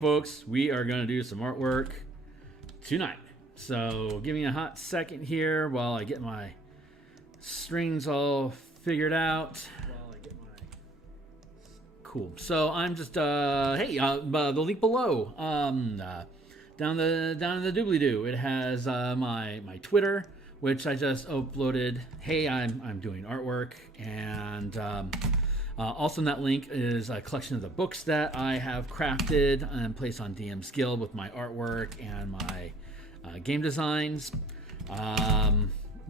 Folks, we are going to do some artwork tonight. So give me a hot second here while I get my strings all figured out. Cool. So I'm just the link below, down in the doobly-doo, it has my Twitter, which I just uploaded. Hey, I'm doing artwork, and also in that link is a collection of the books that I have crafted and placed on DMsGuild with my artwork and my game designs.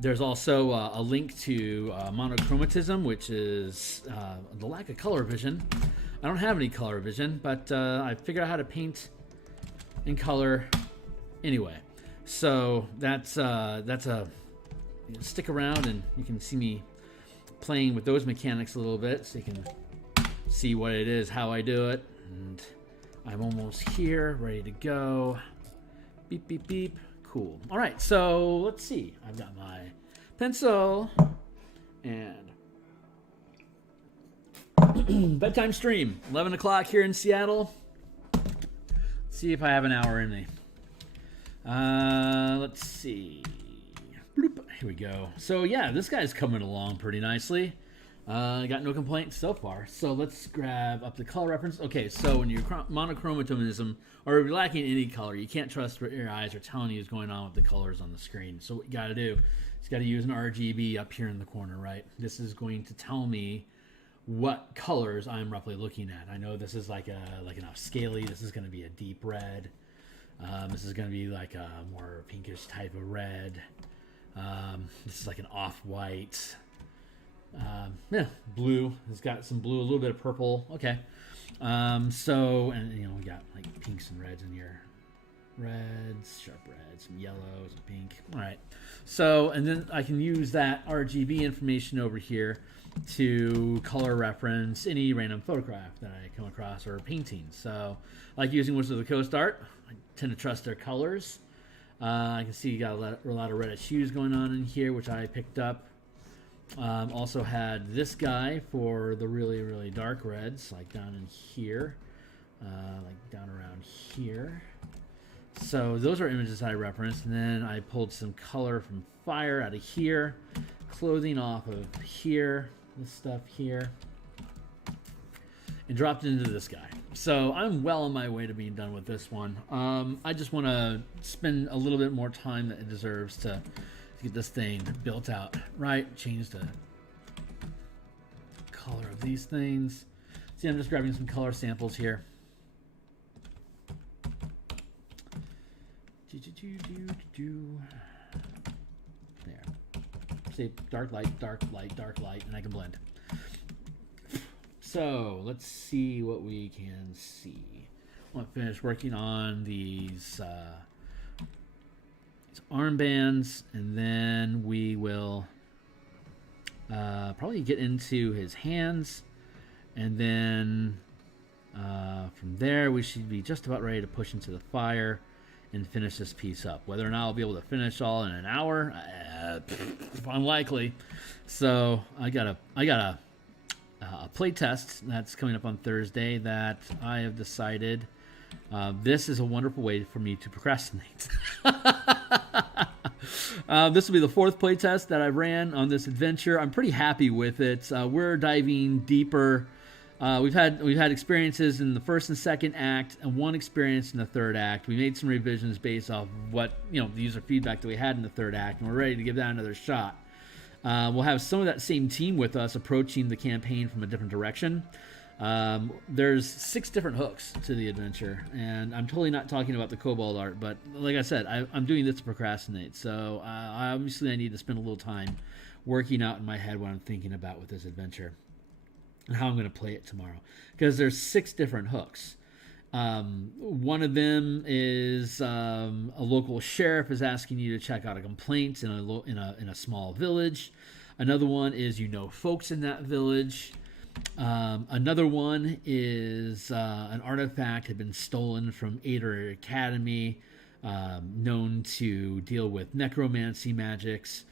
There's also a link to monochromatism, which is the lack of color vision. I don't have any color vision, but I figured out how to paint in color anyway. So that's stick around and you can see me playing with those mechanics a little bit, so you can see what it is, how I do it. And I'm almost here, ready to go. Beep, beep, beep. Cool. All right, so let's see. I've got my pencil and bedtime stream, 11 o'clock here in Seattle. Let's see if I have an hour in me. Let's see. Bloop. Here we go. So yeah, this guy's coming along pretty nicely. Got no complaints so far. So let's grab up the color reference. Okay, so when you're monochromatism, or if you're lacking any color, you can't trust what your eyes are telling you is going on with the colors on the screen. So what you got to do is got to use an RGB up here in the corner, right? This is going to tell me what colors I'm roughly looking at. I know this is like an upscaly. This is going to be a deep red. This is going to be like a more pinkish type of red. This is like an off-white. Yeah, blue. It's got some blue, a little bit of purple. Okay. So, and you know, we got like pinks and reds in here. Reds, sharp reds, some yellows, some pink. All right. So, and then I can use that RGB information over here to color reference any random photograph that I come across or painting. So, like using Wizards of the Coast art, I tend to trust their colors. I can see you got a lot of reddish hues going on in here, which I picked up. Also had this guy for the really, really dark reds, like down in here, like down around here. So those are images I referenced, and then I pulled some color from fire out of here, clothing off of here, this stuff here, and dropped it into this guy. So I'm well on my way to being done with this one. I just want to spend a little bit more time that it deserves to get this thing built out right. Change the color of these things. See, I'm just grabbing some color samples here. There. See, dark light, dark light, dark light, and I can blend. So let's see what we can see. I want to finish working on these armbands, and then we will probably get into his hands, and then from there we should be just about ready to push into the fire and finish this piece up. Whether or not I'll be able to finish all in an hour, unlikely. So I got a play test that's coming up on Thursday that I have decided this is a wonderful way for me to procrastinate. This will be the fourth playtest that I ran on this adventure. I'm pretty happy with it. We're diving deeper. We've had experiences in the first and second act, and one experience in the third act. We made some revisions based off what the user feedback that we had in the third act, and we're ready to give that another shot. We'll have some of that same team with us approaching the campaign from a different direction. There's 6 different hooks to the adventure, and I'm totally not talking about the Kobold art, but like I said, I'm doing this to procrastinate. So obviously I need to spend a little time working out in my head what I'm thinking about with this adventure and how I'm going to play it tomorrow, because there's 6 different hooks. One of them is a local sheriff is asking you to check out a complaint in a small village. Another one is folks in that village. Another one is an artifact had been stolen from Ader Academy, known to deal with necromancy magics.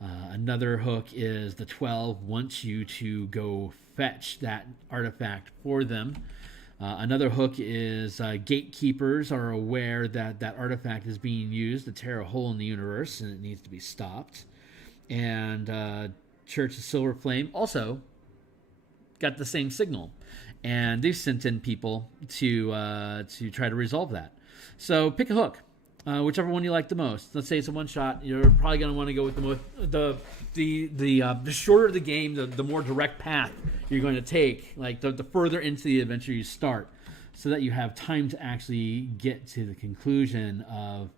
Another hook is the 12 wants you to go fetch that artifact for them. Another hook is gatekeepers are aware that that artifact is being used to tear a hole in the universe and it needs to be stopped. And Church of Silver Flame also got the same signal, and they've sent in people to try to resolve that. So pick a hook, whichever one you like the most. Let's say it's a one shot. You're probably going to want to go with the shorter the game, the more direct path you're going to take. Like the further into the adventure you start, so that you have time to actually get to the conclusion of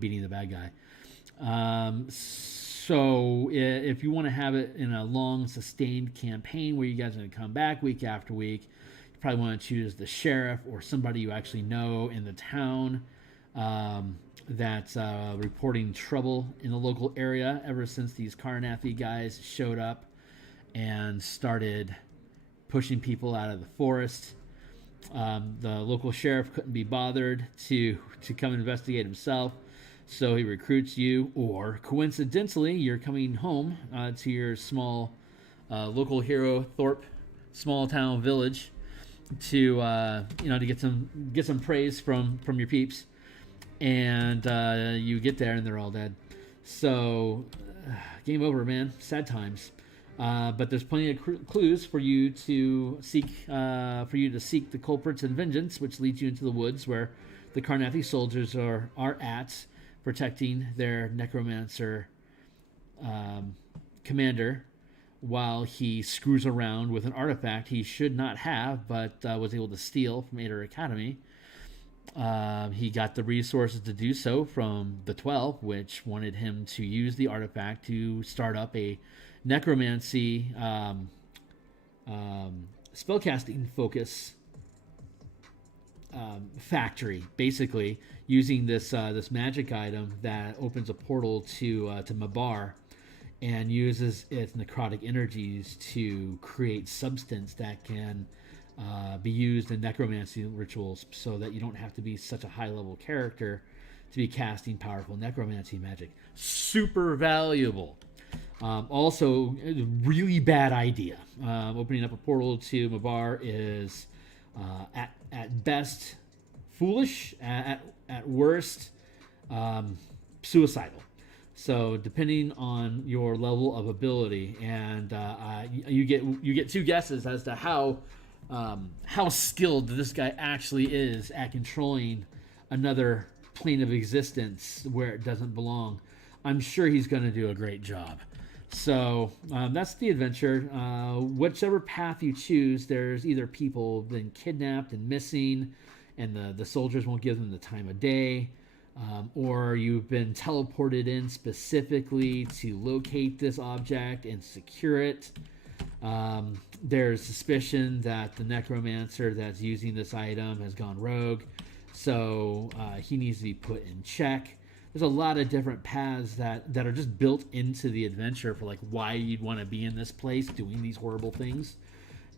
beating the bad guy. So if you want to have it in a long, sustained campaign where you guys are going to come back week after week, you probably want to choose the sheriff or somebody you actually know in the town that's reporting trouble in the local area ever since these Karnathi guys showed up and started pushing people out of the forest. The local sheriff couldn't be bothered to come investigate himself. So he recruits you, or coincidentally, you're coming home to your small local hero, Thorpe, small town village, to to get some praise from your peeps, and you get there and they're all dead. So game over, man. Sad times. But there's plenty of clues for you to seek the culprits and vengeance, which leads you into the woods where the Karnathi soldiers are at, protecting their necromancer commander while he screws around with an artifact he should not have, but was able to steal from Aether Academy. He got the resources to do so from the 12, which wanted him to use the artifact to start up a necromancy spellcasting focus factory, basically using this magic item that opens a portal to Mabar and uses its necrotic energies to create substance that can be used in necromancy rituals, so that you don't have to be such a high level character to be casting powerful necromancy magic. Super valuable. Also, really bad idea. Opening up a portal to Mabar is at best foolish, at worst suicidal. So depending on your level of ability, and you get two guesses as to how skilled this guy actually is at controlling another plane of existence where it doesn't belong. I'm sure he's going to do a great job. So that's the adventure. Whichever path you choose, there's either people been kidnapped and missing, and the soldiers won't give them the time of day, or you've been teleported in specifically to locate this object and secure it. There's suspicion that the necromancer that's using this item has gone rogue, so he needs to be put in check. There's a lot of different paths that are just built into the adventure for like why you'd want to be in this place doing these horrible things.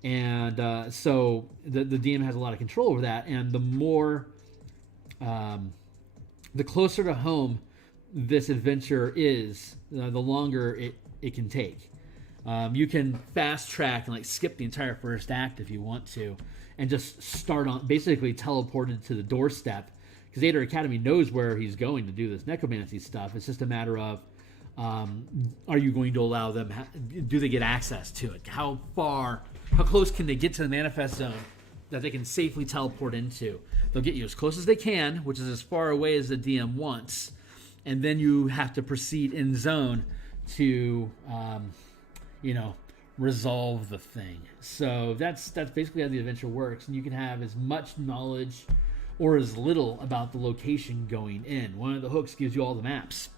And so the DM has a lot of control over that, and the more the closer to home this adventure is, the longer it can take. You can fast track and like skip the entire first act if you want to, and just start on basically teleported to the doorstep, because Aether Academy knows where he's going to do this necromancy stuff. It's just a matter of are you going to allow them? Do they get access to it? How close can they get to the manifest zone that they can safely teleport into? They'll get you as close as they can, which is as far away as the DM wants, and then you have to proceed in zone to resolve the thing. So that's basically how the adventure works, and you can have as much knowledge or as little about the location going in. One of the hooks gives you all the maps.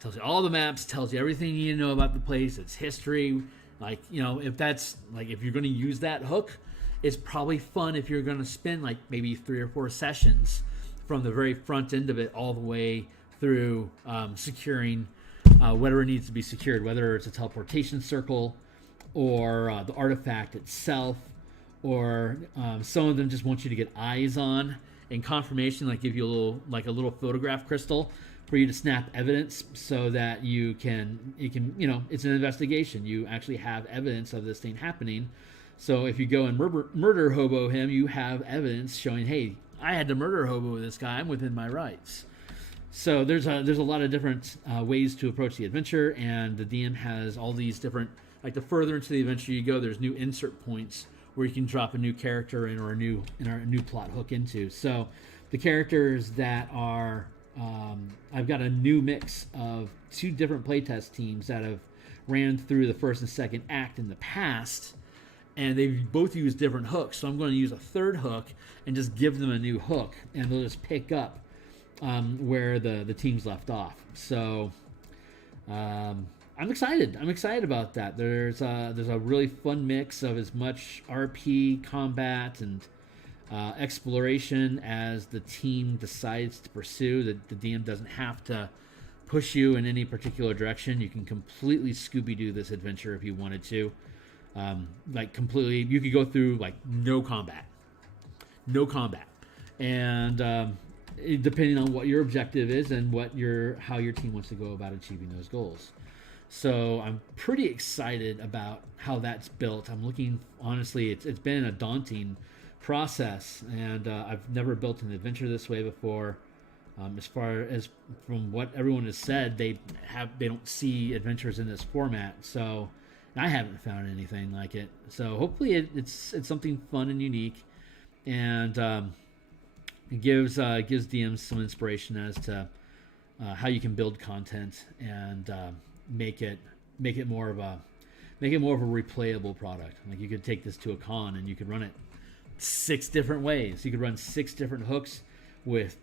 Tells you all the maps, tells you everything you need to know about the place, its history. Like, if you're going to use that hook, it's probably fun if you're going to spend like maybe 3 or 4 sessions from the very front end of it all the way through securing whatever needs to be secured, whether it's a teleportation circle or the artifact itself, or some of them just want you to get eyes on and confirmation, like give you a little photograph crystal for you to snap evidence, so that it's an investigation. You actually have evidence of this thing happening, So if you go and murder hobo him, you have evidence showing, hey, I had to murder hobo this guy. I'm within my rights. So there's a lot of different ways to approach the adventure, and the DM has all these different, like the further into the adventure you go, there's new insert points where you can drop a new character in or a new plot hook into. So the characters that are, I've got a new mix of 2 different playtest teams that have ran through the first and second act in the past, and they've both used different hooks. So I'm going to use a third hook and just give them a new hook, and they'll just pick up where the teams left off. So I'm excited. I'm excited about that. There's a really fun mix of as much RP, combat, and exploration as the team decides to pursue. The DM doesn't have to push you in any particular direction. You can completely Scooby-Doo this adventure if you wanted to. Like completely, you could go through like no combat, and depending on what your objective is and how your team wants to go about achieving those goals. So I'm pretty excited about how that's built. I'm looking, honestly, it's been a daunting process, and I've never built an adventure this way before. As far as from what everyone has said, they don't see adventures in this format. So I haven't found anything like it. So hopefully it's something fun and unique, and it gives DMs some inspiration as to how you can build content and make it more of a replayable product. Like you could take this to a con and you could run it 6 different ways. You could run 6 different hooks with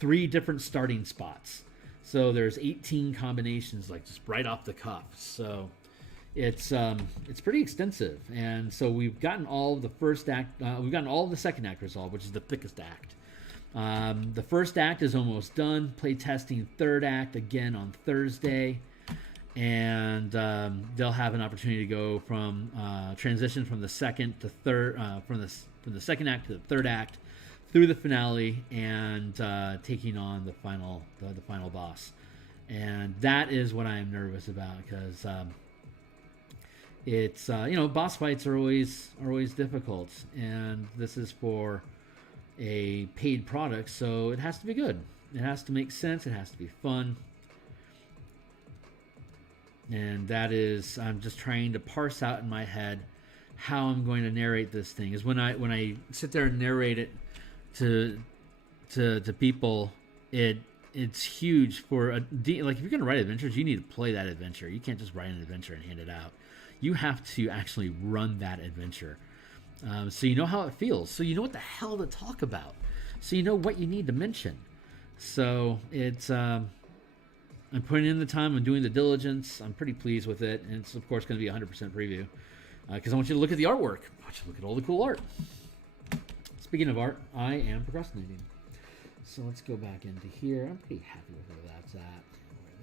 3 different starting spots. So there's 18 combinations, like just right off the cuff. So it's pretty extensive. And so we've gotten all of the first act, we've gotten all of the second act resolved, which is the thickest act. The first act is almost done. Play testing third act again on Thursday, and they'll have an opportunity to go from transition from the second to third, from the second act to the third act, through the finale, and taking on the final boss. And that is what I am nervous about, because it's boss fights are always difficult, and this is for a paid product, so it has to be good. It has to make sense. It has to be fun. And that is, I'm just trying to parse out in my head how I'm going to narrate this thing. Is when I sit there and narrate it to people, it's huge for like if you're going to write adventures, you need to play that adventure. You can't just write an adventure and hand it out. You have to actually run that adventure. So you know how it feels. So you know what the hell to talk about. So you know what you need to mention. So it's I'm putting in the time. I'm doing the diligence. I'm pretty pleased with it. And it's, of course, going to be 100% preview. Because I want you to look at the artwork. I want you to look at all the cool art. Speaking of art, I am procrastinating. So let's go back into here. I'm pretty happy with where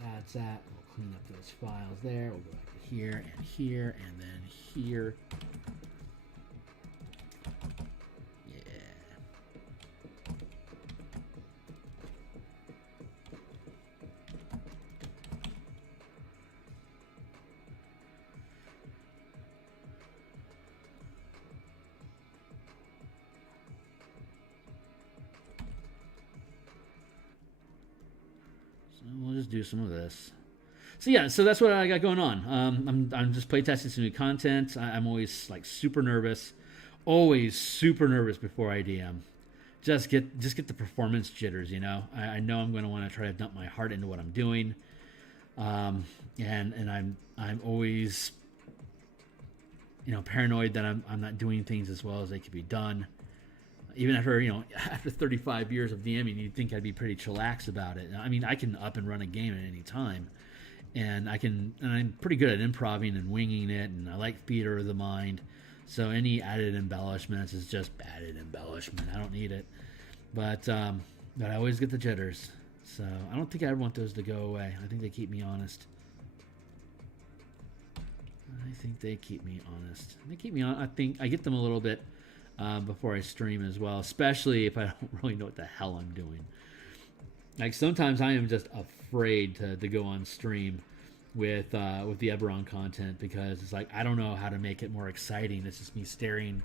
that's at. We'll clean up those files there. We'll go back to here, and then here. We'll just do some of this. So yeah, so that's what I got going on. I'm just playtesting some new content. I'm always like super nervous, before I DM. Just get the performance jitters, you know. I know I'm going to want to try to dump my heart into what I'm doing, and I'm always, paranoid that I'm not doing things as well as they could be done. Even after 35 years of DMing, you'd think I'd be pretty chillax about it. I mean, I can up and run a game at any time, and I'm pretty good at improving and winging it, and I like theater of the mind. So any added embellishments is just added embellishment. I don't need it, but I always get the jitters. So I don't think I ever want those to go away. I think they keep me honest. They keep me on. I think I get them a little bit before I stream as well, especially if I don't really know what the hell I'm doing. Like sometimes I am just afraid to go on stream the Eberron content, because it's like I don't know how to make it more exciting. It's just me staring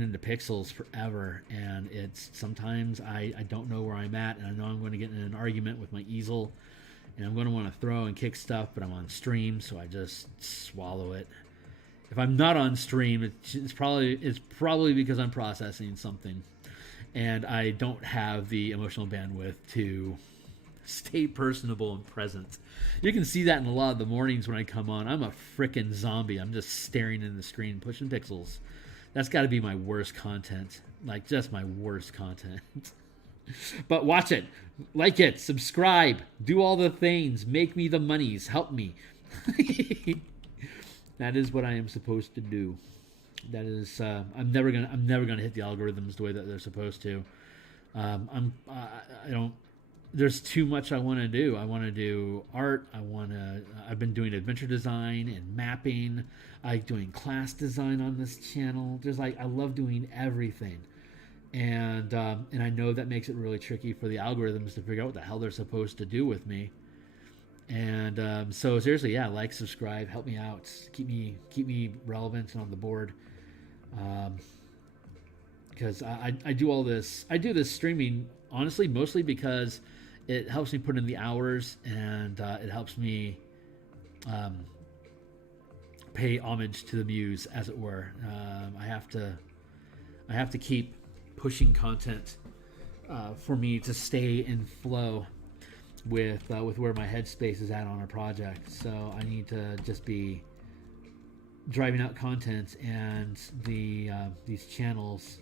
into pixels forever, and it's sometimes I don't know where I'm at, and I know I'm going to get in an argument with my easel, and I'm going to want to throw and kick stuff, but I'm on stream, so I just swallow it. If I'm not on stream, it's probably because I'm processing something, and I don't have the emotional bandwidth to stay personable and present. You can see that in a lot of the mornings when I come on. I'm a frickin' zombie. I'm just staring in the screen, pushing pixels. That's got to be my worst content. Like, just my worst content. But watch it. Like it. Subscribe. Do all the things. Make me the monies. Help me. That is what I am supposed to do. That is, I'm never gonna hit the algorithms the way that they're supposed to. I don't. There's too much I want to do. I want to do art. I've been doing adventure design and mapping. I like doing class design on this channel. I love doing everything. And I know that makes it really tricky for the algorithms to figure out what the hell they're supposed to do with me. And so seriously, yeah, like, subscribe, help me out, keep me relevant and on the board. Because I do all this. I do this streaming honestly mostly because it helps me put in the hours, and it helps me pay homage to the muse, as it were. I have to keep pushing content for me to stay in flow with where my headspace is at on a project. So I need to just be driving out content, and these channels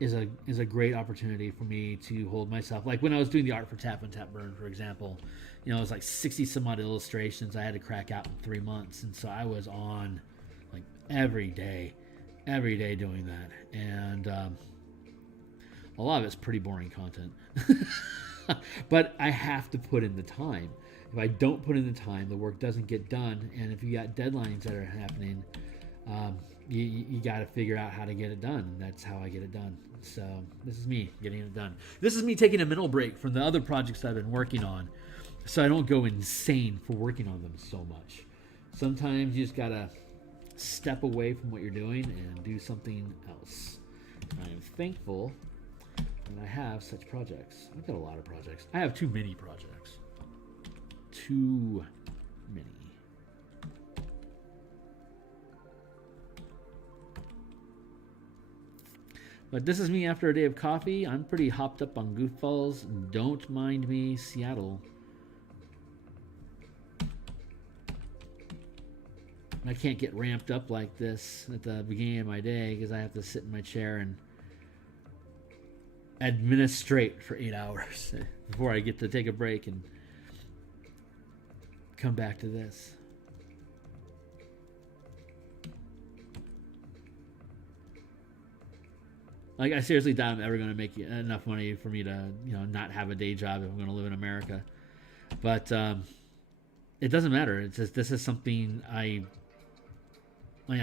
is a great opportunity for me to hold myself. Like when I was doing the art for Tap and Tap Burn, for example, it was like 60 some odd illustrations I had to crack out in 3 months, and so I was on like every day doing that, and a lot of it's pretty boring content. But I have to put in the time. If I don't put in the time, the work doesn't get done, and if you got deadlines that are happening, you got to figure out how to get it done, and that's how I get it done. So this is me getting it done. This is me taking a mental break from the other projects I've been working on, so I don't go insane for working on them so much. Sometimes you just got to step away from what you're doing and do something else. I am thankful that I have such projects. I've got a lot of projects. I have too many projects. Too many. But this is me after a day of coffee. I'm pretty hopped up on goofballs. Don't mind me, Seattle. I can't get ramped up like this at the beginning of my day because I have to sit in my chair and administrate for 8 hours before I get to take a break and come back to this. Like, I seriously doubt I'm ever going to make enough money for me to, not have a day job if I'm going to live in America. But it doesn't matter. It's just, this is something I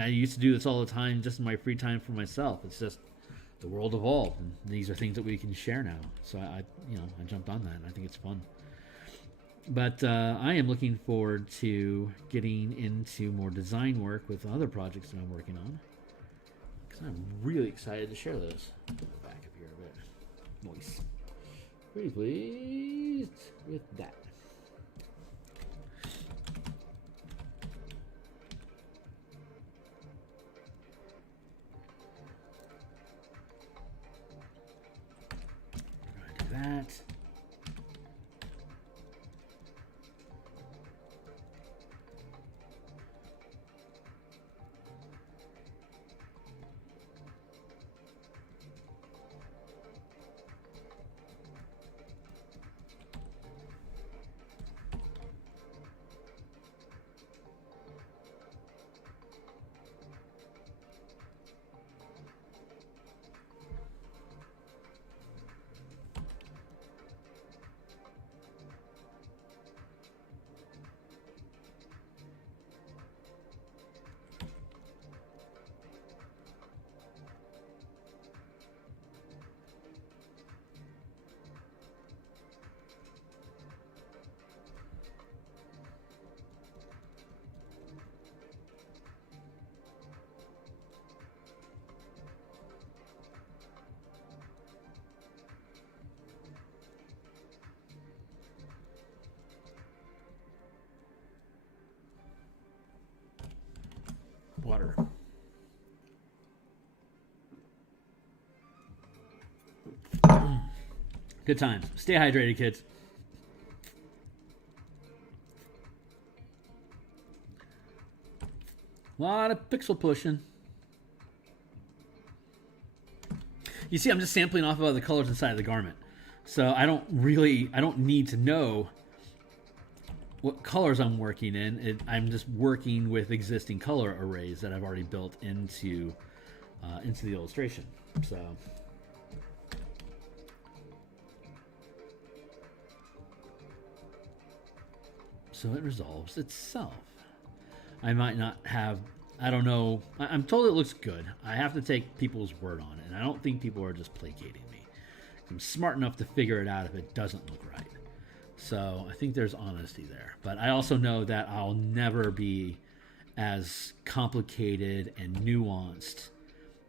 used to do this all the time, just in my free time for myself. It's just the world evolved, and these are things that we can share now. So I jumped on that, and I think it's fun. But I am looking forward to getting into more design work with other projects that I'm working on, because I'm really excited to share those. Back up here a bit. Nice. Pretty pleased with that. That. water. Good times. Stay hydrated, kids. A lot of pixel pushing. You see, I'm just sampling off of other colors inside of the garment. So I don't need to know what colors I'm working in. I'm just working with existing color arrays that I've already built into the illustration. So it resolves itself. I might not have, I don't know. I'm told it looks good. I have to take people's word on it. And I don't think people are just placating me. I'm smart enough to figure it out if it doesn't look right. So I think there's honesty there. But I also know that I'll never be as complicated and nuanced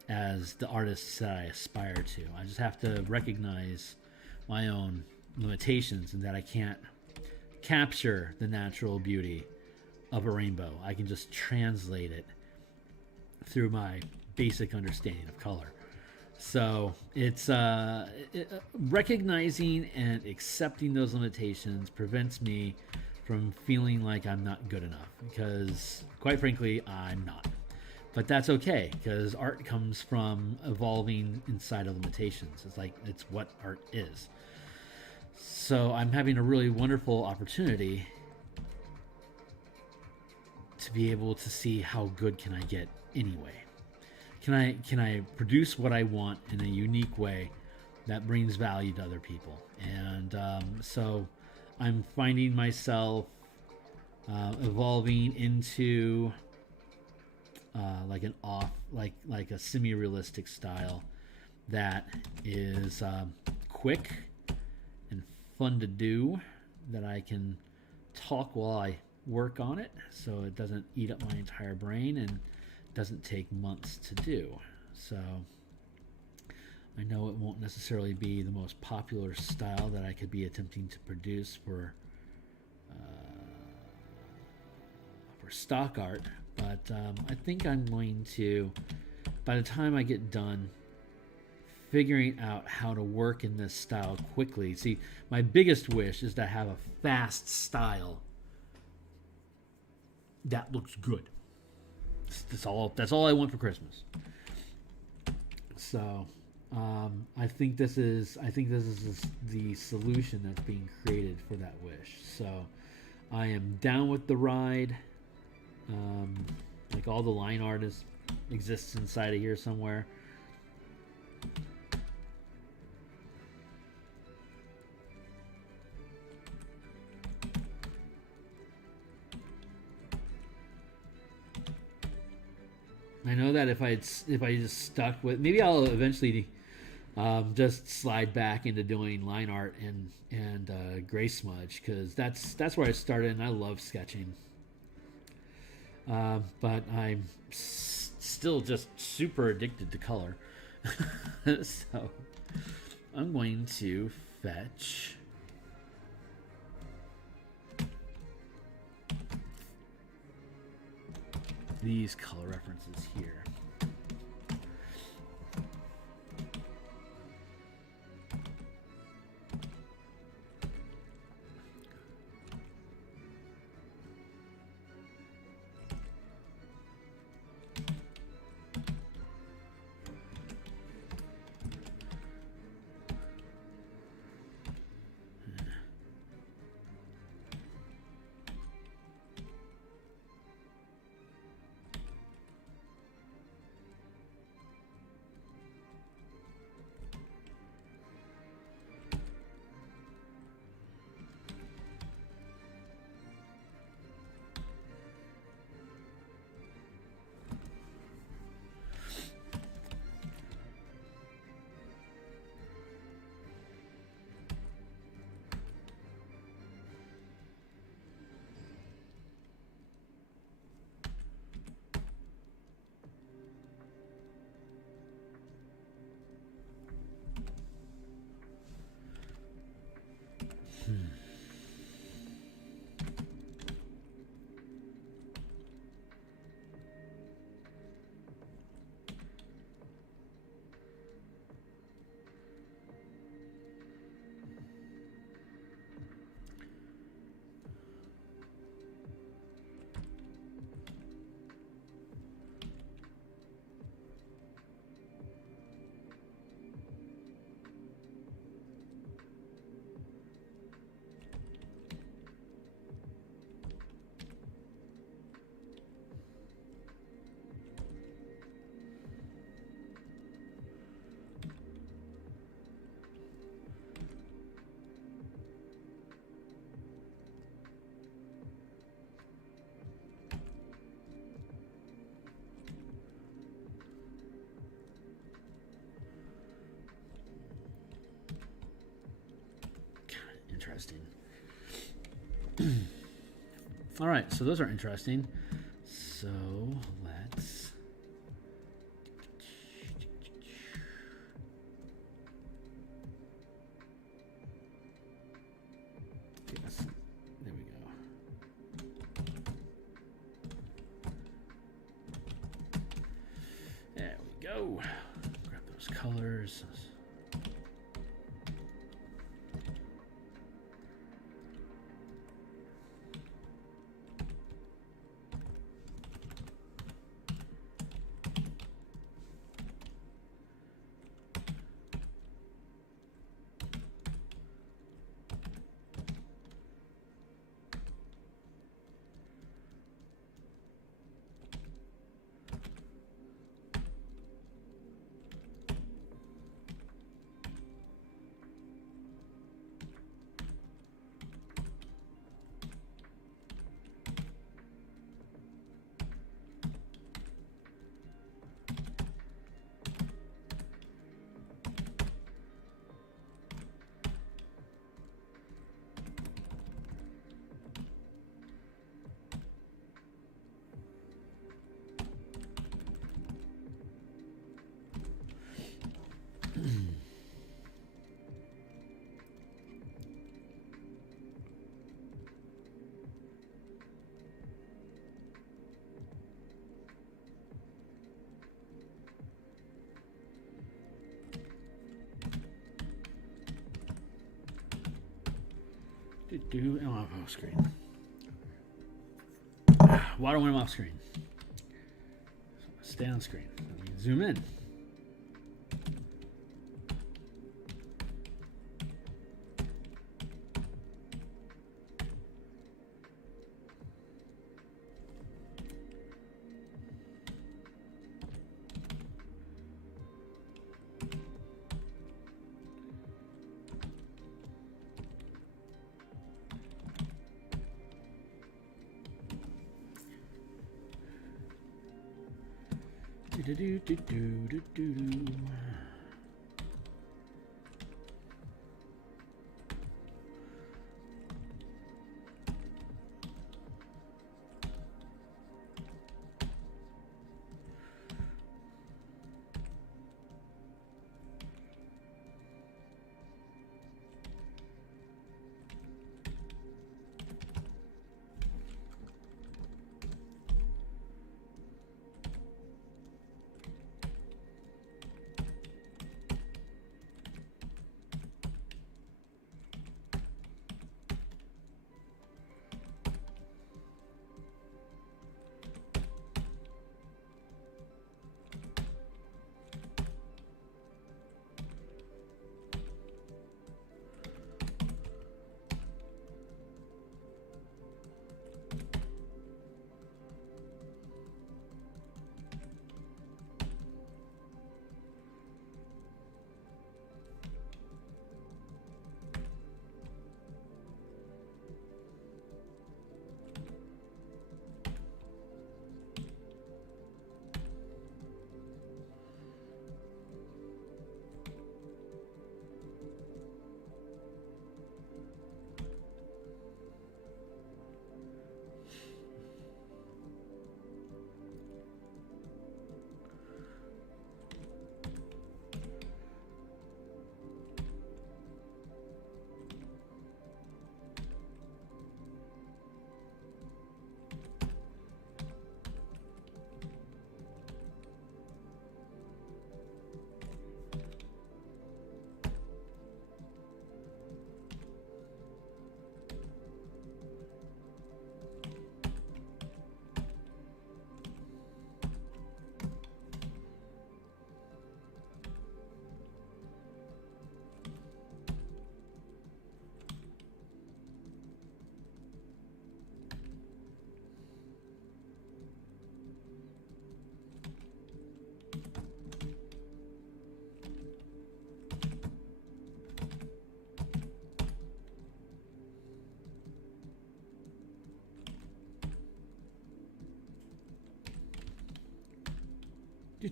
as the artists that I aspire to. I just have to recognize my own limitations and that I can't capture the natural beauty of a rainbow. I can just translate it through my basic understanding of color. So it's recognizing and accepting those limitations prevents me from feeling like I'm not good enough, because quite frankly, I'm not. But that's okay, because art comes from evolving inside of limitations. It's what art is. So I'm having a really wonderful opportunity to be able to see how good can I get anyway. Can I produce what I want in a unique way that brings value to other people? And so I'm finding myself evolving into like a semi-realistic style that is quick and fun to do, that I can talk while I work on it, so it doesn't eat up my entire brain and doesn't take months to do. So I know it won't necessarily be the most popular style that I could be attempting to produce for stock art, but I think I'm going to, by the time I get done figuring out how to work in this style quickly. See, my biggest wish is to have a fast style that looks good. That's all I want for Christmas. So I think this is the solution that's being created for that wish. So I am down with the ride. Like all the line art exists inside of here somewhere. I know that if I just stuck with, maybe I'll eventually just slide back into doing line art and gray smudge, because that's where I started, and I love sketching. But I'm still just super addicted to color. So I'm going to fetch these color references here. interesting. All right, so those are interesting. So let's. Yes, there we go. There we go. Grab those colors. Do I'm off screen. Why don't I'm off screen? Stay on screen. Let me zoom in.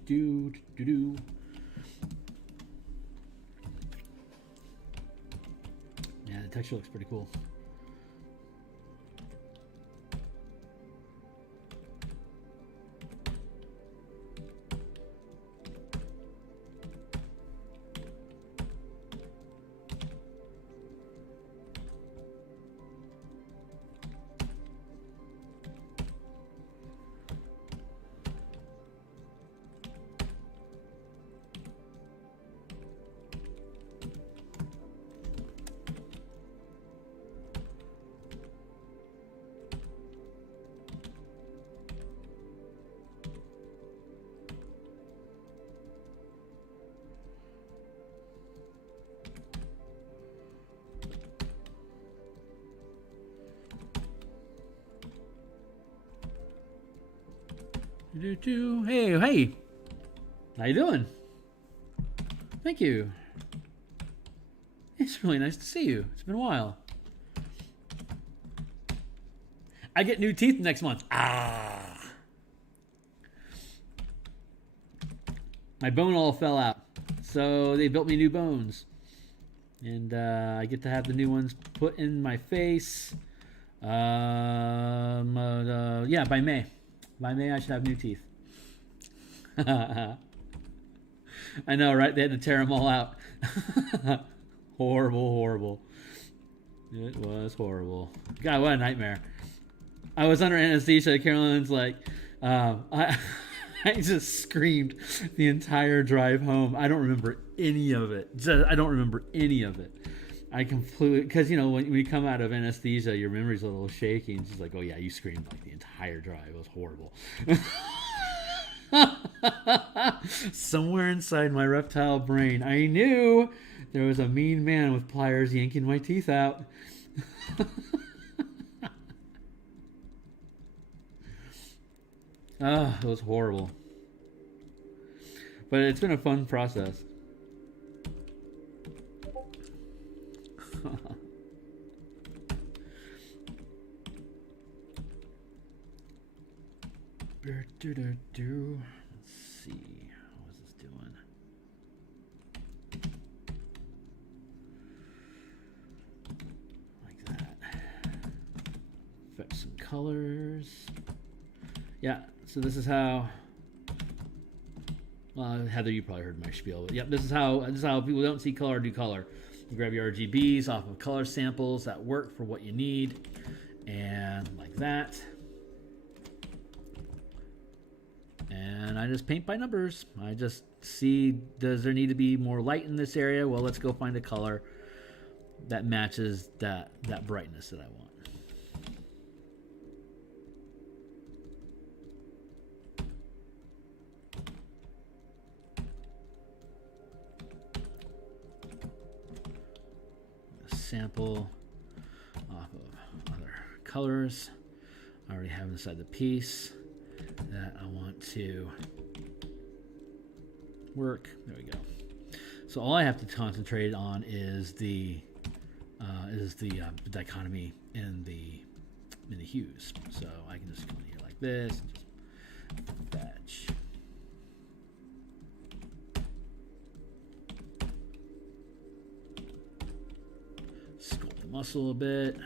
Do. Do. Yeah, texture looks pretty cool. Hey, hey. How you doing? Thank you. It's really nice to see you. It's been a while. I get new teeth next month. Ah. My bone all fell out. So they built me new bones. And I get to have the new ones put in my face. Yeah, by May. By May, I should have new teeth. I know, right? They had to tear them all out. Horrible, horrible. It was horrible. God, what a nightmare. I was under anesthesia. Caroline's like, I just screamed the entire drive home. I don't remember any of it. I don't remember any of it. I completely, because, you know, when you come out of anesthesia, your memory's a little shaky. And she's like, oh, yeah, you screamed like the entire drive. It was horrible. Somewhere inside my reptile brain, I knew there was a mean man with pliers yanking my teeth out. Oh, it was horrible. But it's been a fun process. Let's see. How is this doing? Like that. Fetch some colors. Yeah, so this is how. Well, Heather, you probably heard my spiel. But yep, this is how people don't see color do color. You grab your RGBs off of color samples that work for what you need, and like that. And I just paint by numbers. I just see, does there need to be more light in this area? Well, let's go find a color that matches that brightness that I want. Sample off of other colors I already have inside the piece that I want to work. There we go. So all I have to concentrate on is the dichotomy in the hues. So I can just come in here like this and just fetch. Sculpt the muscle a bit.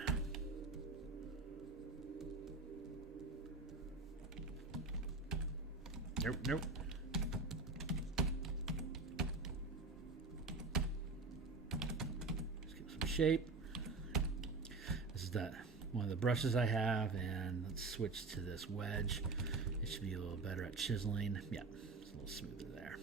Nope. Just give some shape. This is one of the brushes I have, and let's switch to this wedge. It should be a little better at chiseling. Yeah, it's a little smoother there.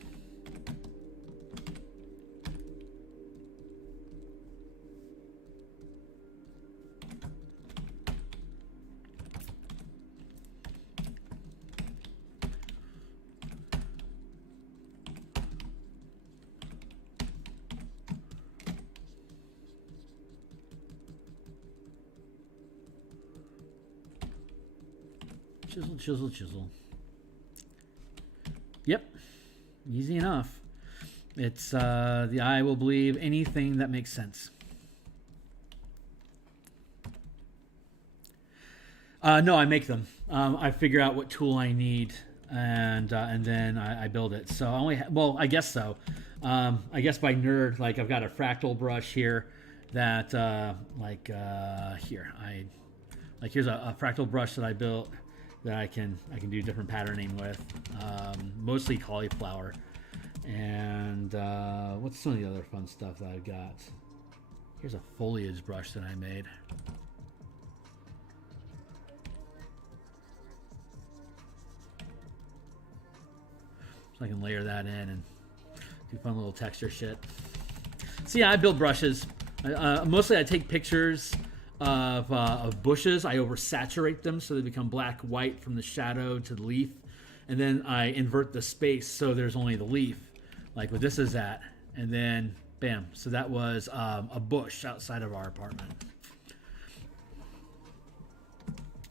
Chisel, chisel, chisel. Yep, easy enough. It's the eye will believe anything that makes sense. No, I make them. I figure out what tool I need, and then I build it. So I only well, I guess so. I guess by nerd, like I've got a fractal brush here, that here here's a fractal brush that I built that I can do different patterning with, mostly cauliflower. And what's some of the other fun stuff that I've got? Here's a foliage brush that I made. So I can layer that in and do fun little texture shit. So yeah, I build brushes. Mostly I take pictures of bushes. I oversaturate them so they become black, white from the shadow to the leaf. And then I invert the space so there's only the leaf, like what this is at. And then, bam. So that was a bush outside of our apartment.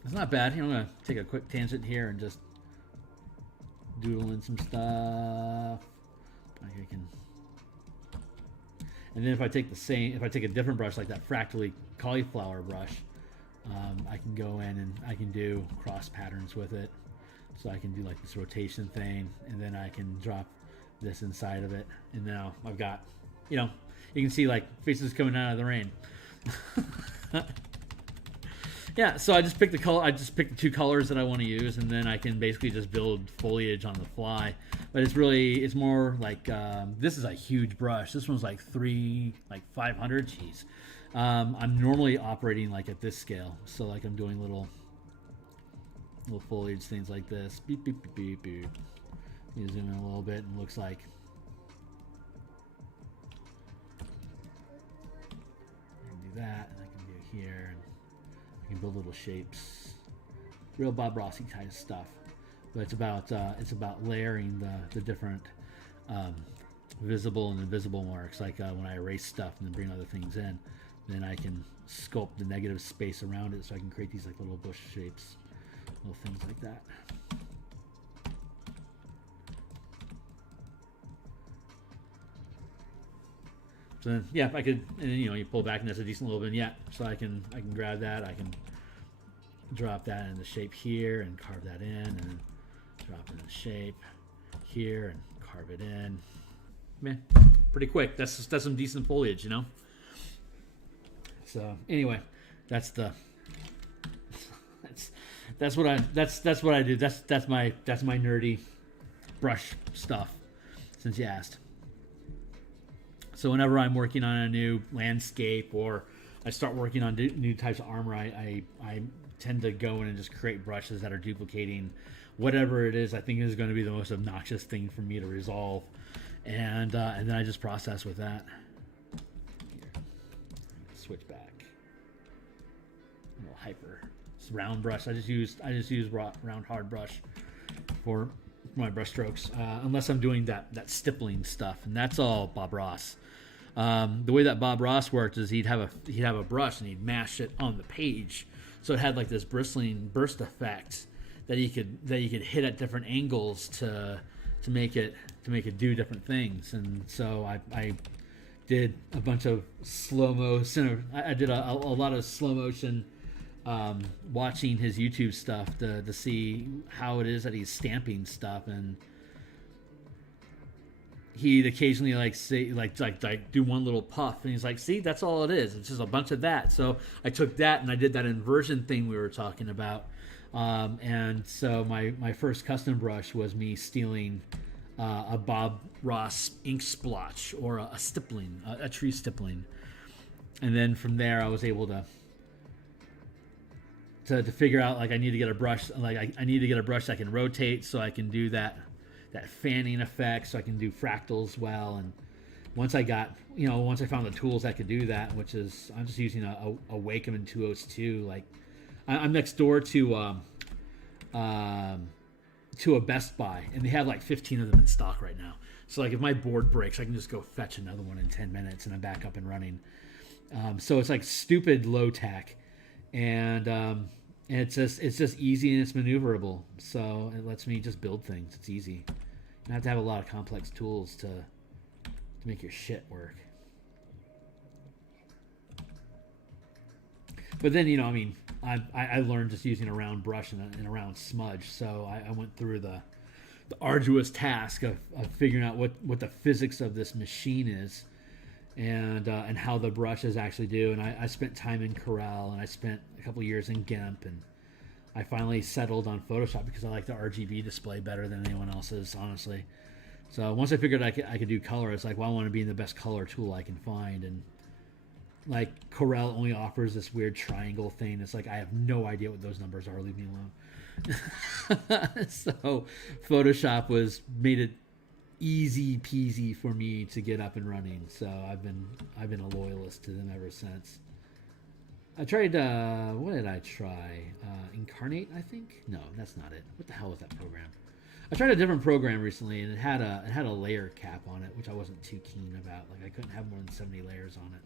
It's not bad. I'm going to take a quick tangent here and just doodle in some stuff. I can... And then if I take a different brush like that fractally cauliflower brush, I can go in and I can do cross patterns with it. So I can do like this rotation thing, and then I can drop this inside of it. And now I've got, you can see like faces coming out of the rain. Yeah, so I just picked the color. I just picked the two colors that I want to use, and then I can basically just build foliage on the fly. But it's more like this is a huge brush. This one's like 500. Jeez. I'm normally operating like at this scale, so like I'm doing little foliage things like this. Beep beep beep beep beep. You zoom in a little bit, and it looks like. I can do that, and I can do here. And I can build little shapes, real Bob Rossi kind of stuff. But it's about layering the different visible and invisible marks. Like when I erase stuff and then bring other things in, then I can sculpt the negative space around it, so I can create these like little bush shapes, little things like that. So then, yeah, if I could, and then, you pull back and that's a decent little vignette. So I can grab that, I can drop that in the shape here and carve that in, and then drop it in the shape here and carve it in. Man, pretty quick. That's some decent foliage, So anyway, that's what I do. That's my nerdy brush stuff. Since you asked. So whenever I'm working on a new landscape or I start working on new types of armor, I tend to go in and just create brushes that are duplicating whatever it is I think is going to be the most obnoxious thing for me to resolve, and then I just process with that. Here. Switch back. A little hyper. It's round brush. I just use round hard brush for my brush strokes, unless I'm doing that stippling stuff, and that's all Bob Ross. The way that Bob Ross worked is he'd have a brush and he'd mash it on the page, so it had like this bristling burst effect that he could hit at different angles to make it do different things. And so I did a bunch of slow motion. I did a lot of slow motion. Watching his YouTube stuff to see how it is that he's stamping stuff, and he'd occasionally say do one little puff, and he's like, see, that's all it is. It's just a bunch of that. So I took that and I did that inversion thing we were talking about, and so my first custom brush was me stealing a Bob Ross ink splotch or a stippling, a tree stippling, and then from there I was able to figure out like I need to get a brush, like I need to get a brush that can rotate so I can do that fanning effect, so I can do fractals well. And once I found the tools that could do that, which is I'm just using a Wacom 202. Like I'm next door to a Best Buy, and they have like 15 of them in stock right now. So like if my board breaks, I can just go fetch another one in 10 minutes and I'm back up and running. So it's like stupid low tech. And it's just easy and it's maneuverable, so it lets me just build things. It's easy. You don't have to have a lot of complex tools to make your shit work. But then I learned just using a round brush and a round smudge, so I went through the arduous task of figuring out what the physics of this machine is. and how the brushes actually do. And I spent time in Corel, and I spent a couple years in GIMP, and I finally settled on Photoshop because I like the RGB display better than anyone else's, honestly. So once I figured I could do color, it's like, well, I want to be in the best color tool I can find. And like Corel only offers this weird triangle thing. It's like, I have no idea what those numbers are. Leave me alone. So Photoshop made it easy peasy for me to get up and running. So I've been a loyalist to them ever since. I tried, what did I try? Incarnate, I think? No, that's not it. What the hell was that program? I tried a different program recently, and it had a layer cap on it, which I wasn't too keen about. Like, I couldn't have more than 70 layers on it.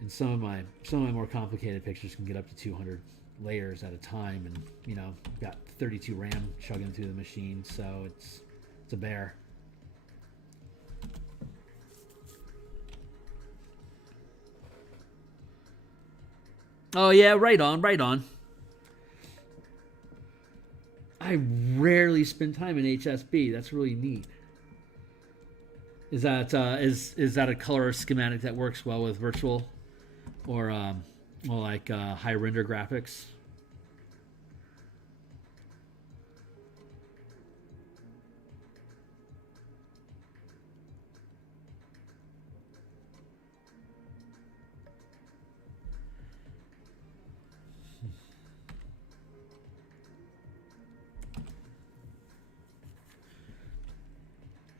And some of my more complicated pictures can get up to 200 layers at a time, and you know, got 32 RAM chugging through the machine, so it's a bear. Oh yeah, right on, right on. I rarely spend time in HSB. That's really neat. Is that is that a color schematic that works well with virtual, or like high render graphics?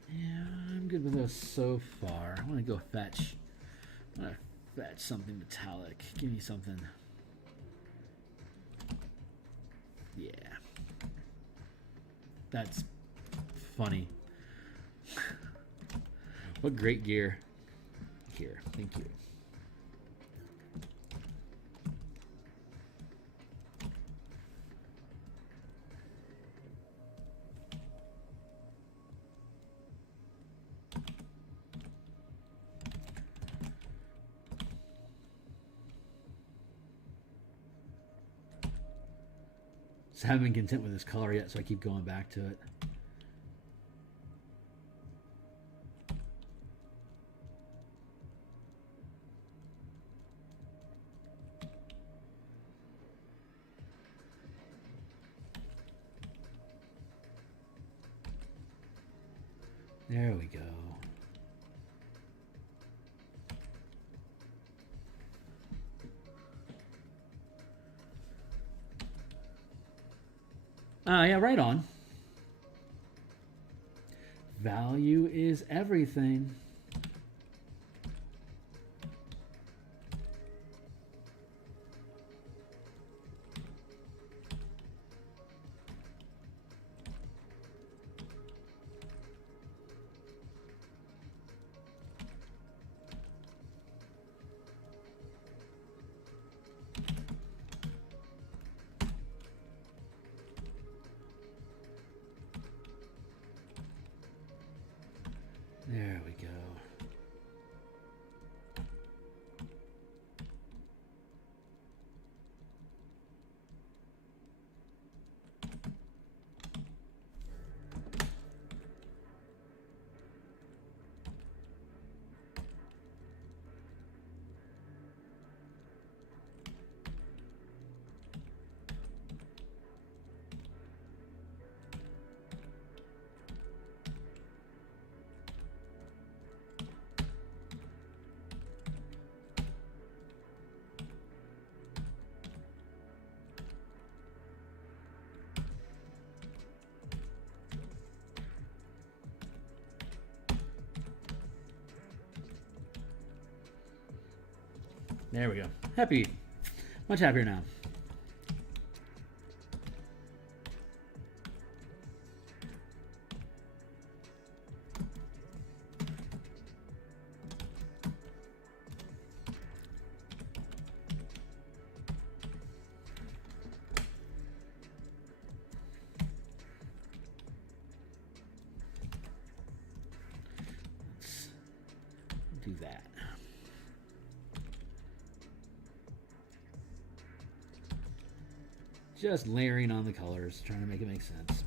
I'm good with those so far. I want to go fetch. I want to fetch something metallic. Give me something. Yeah. That's funny. What great gear. Here, thank you. Just haven't been content with this color yet, so I keep going back to it. There we go. Yeah, right on. Value is everything. There we go. There we go. Happy. Much happier now. Let's do that. Just layering on the colors, trying to make it make sense.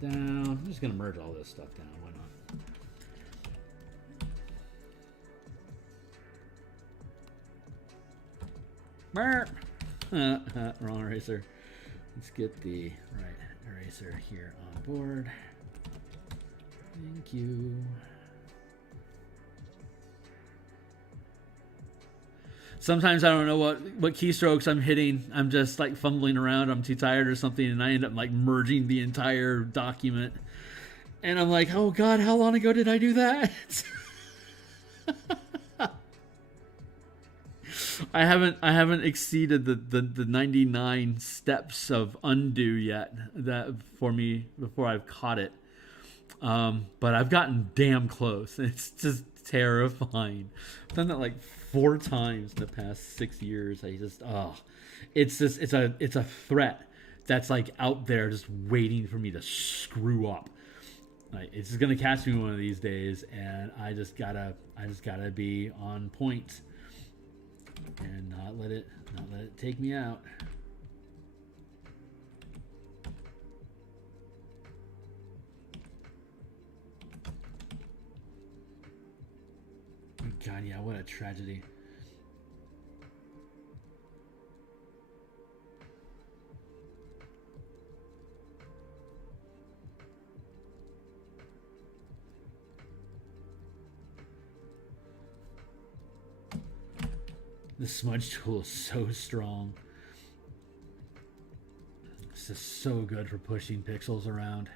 down. I'm just gonna merge all this stuff down. Why not? Merp. Wrong eraser. Let's get the right eraser here on board. Thank you. Sometimes I don't know what keystrokes I'm hitting. I'm just like fumbling around. I'm too tired or something, and I end up like merging the entire document. And I'm like, oh God, how long ago did I do that? I haven't exceeded the 99 steps of undo yet that for me before I've caught it. But I've gotten damn close. It's just terrifying. I've done that like 4 times in the past 6 years. It's a threat that's like out there just waiting for me to screw up. Like, it's just gonna catch me one of these days, and I just gotta be on point and not let it take me out. God, yeah, what a tragedy. The smudge tool is so strong. It's just so good for pushing pixels around.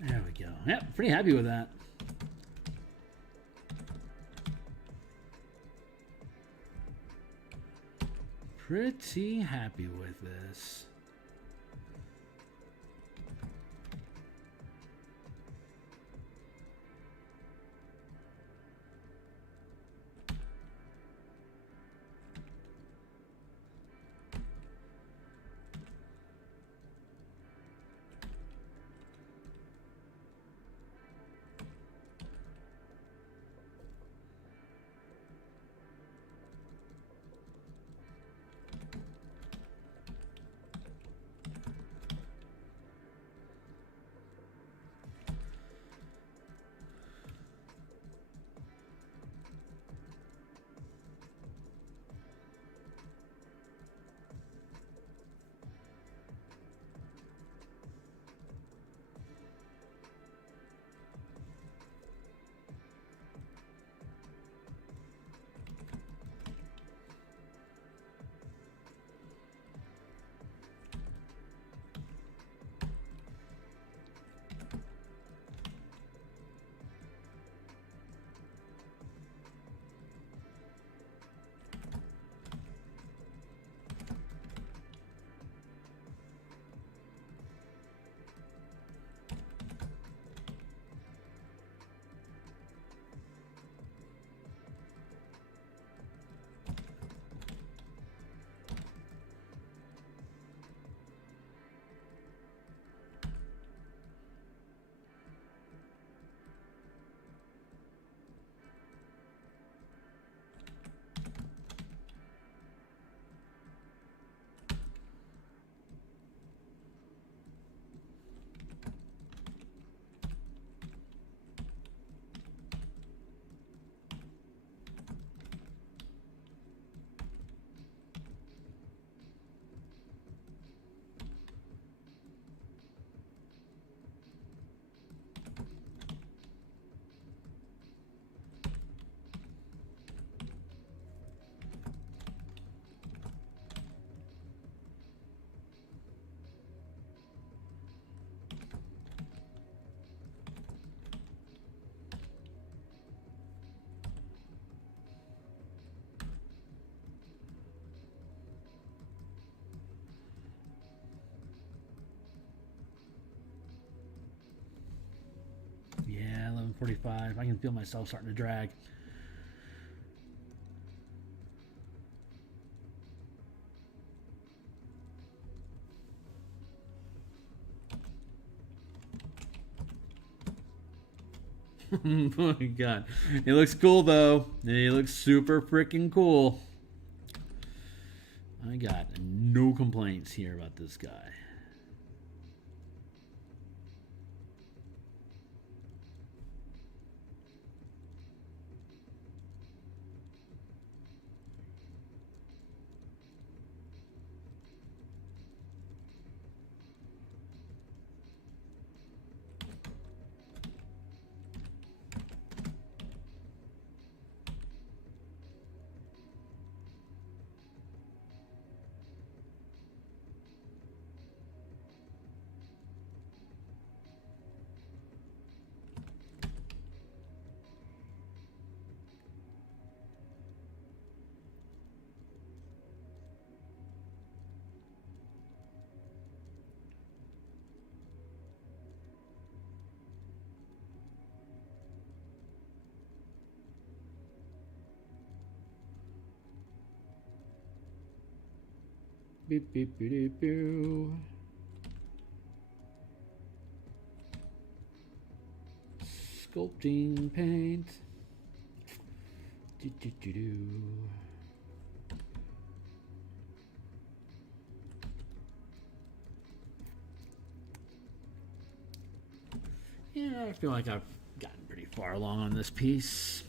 There we go. Yep, pretty happy with that. Pretty happy with this. 45. I can feel myself starting to drag. Oh my god. He looks cool though. He looks super freaking cool. I got no complaints here about this guy. Beep, beep, beep, beep, beep. Sculpting paint. Do, do, do, do. Yeah, I feel like I've gotten pretty far along on this piece.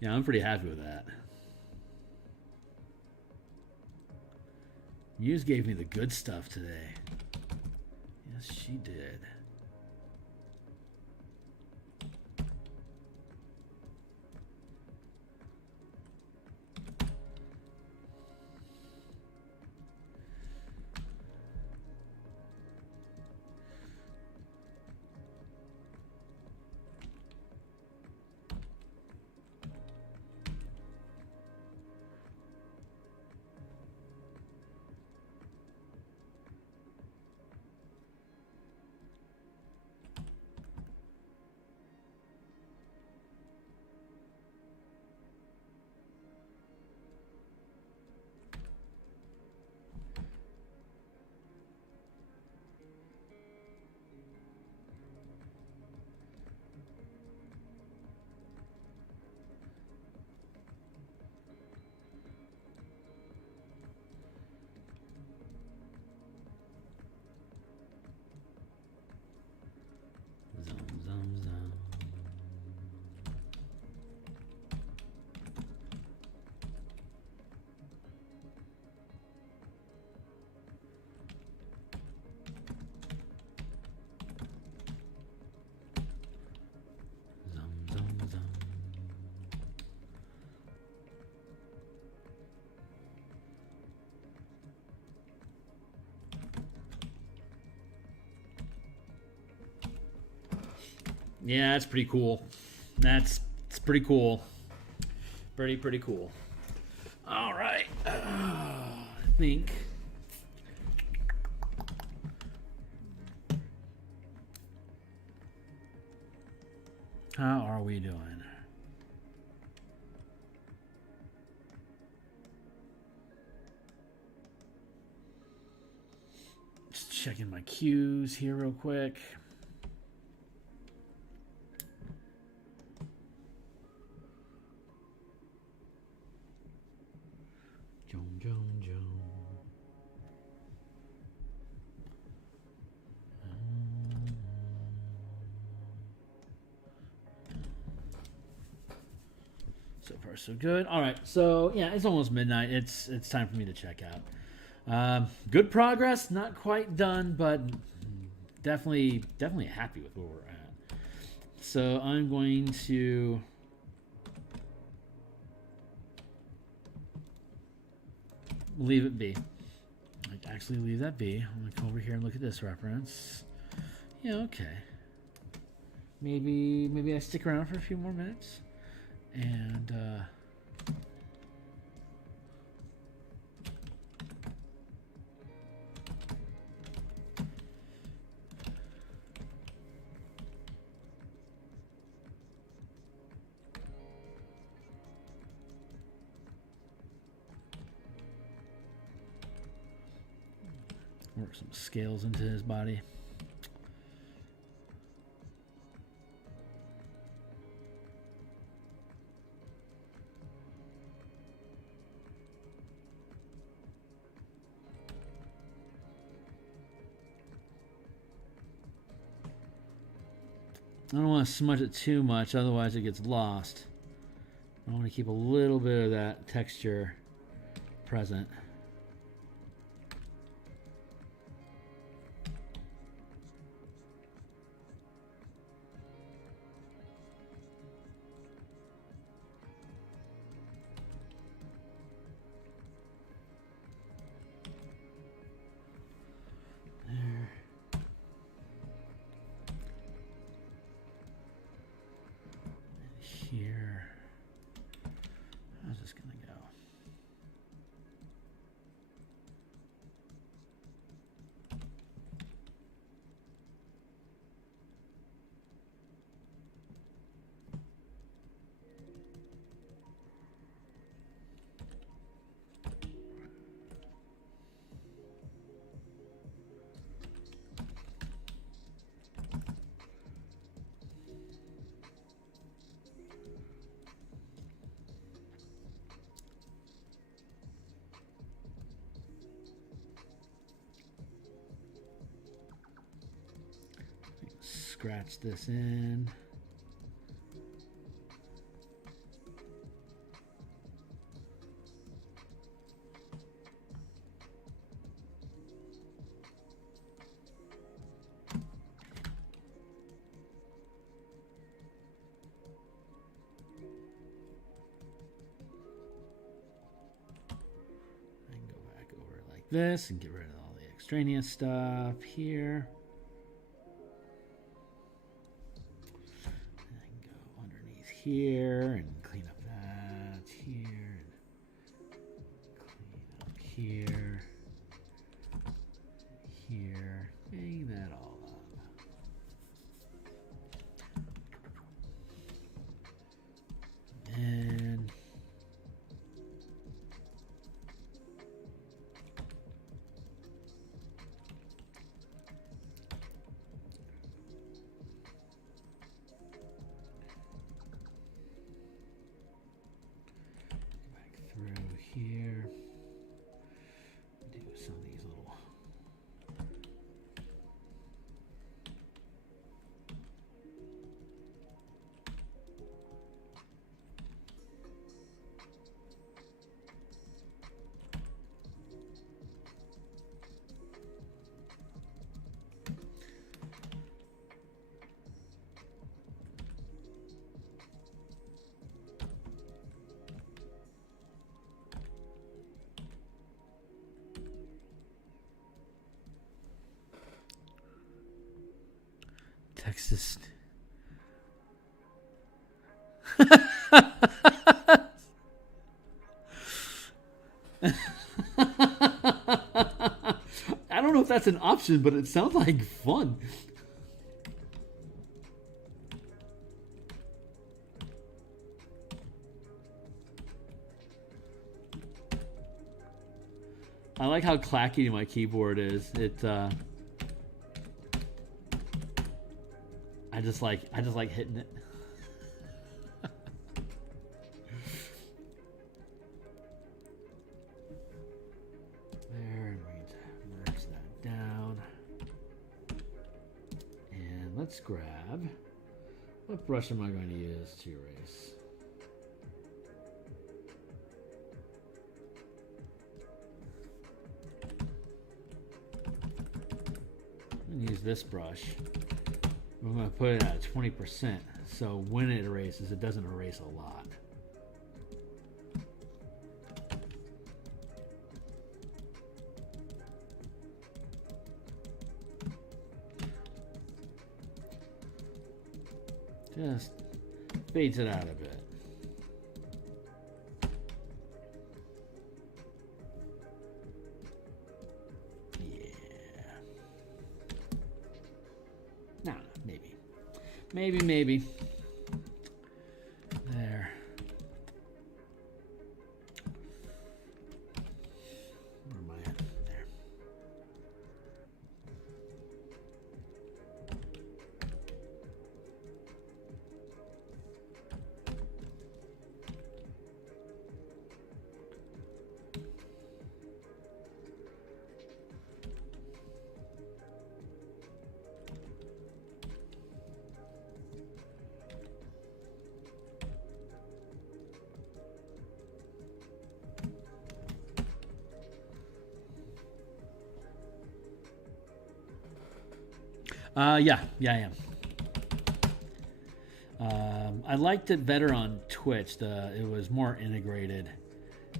Yeah, I'm pretty happy with that. Muse gave me the good stuff today. Yes, she did. Yeah, that's pretty cool. It's pretty cool. Pretty cool. All right. I think. How are we doing? Just checking my cues here real quick. So far, so good. All right, so yeah, it's almost midnight. It's time for me to check out. Good progress, not quite done, but definitely happy with where we're at. So I'm going to leave it be. Like, actually leave that be. I'm gonna come over here and look at this reference. Yeah, okay. Maybe I stick around for a few more minutes and work some scales into his body. I don't want to smudge it too much, otherwise it gets lost. I want to keep a little bit of that texture present. There. Here. How's this gonna go? Scratch this in. And go back over it like this and get rid of all the extraneous stuff here. Here and clean up that here and clean up here, here, hang that all up. And here, do some of these little Texas. I don't know if that's an option, but it sounds like fun. I like how clacky my keyboard is. I just like hitting it. There, and we merge that down. And let's grab, what brush am I going to use to erase? I'm going to use this brush. We're going to put it at 20%, so when it erases, it doesn't erase a lot. Just fades it out a bit. No, maybe. Maybe. There. Where am I at? There. Yeah, I am. I liked it better on Twitch. It was more integrated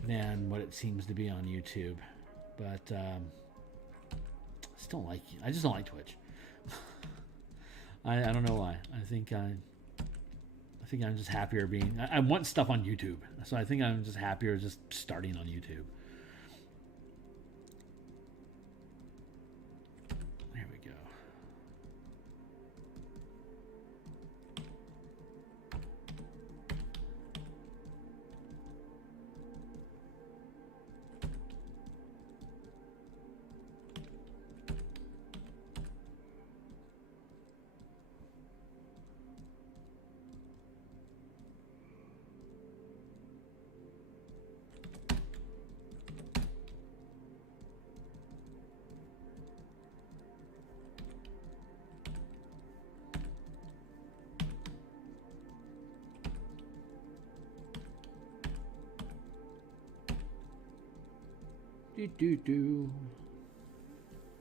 than what it seems to be on YouTube. But I just don't like Twitch. I don't know why. I think I'm just happier being. I want stuff on YouTube, so I think I'm just happier just starting on YouTube. There we go.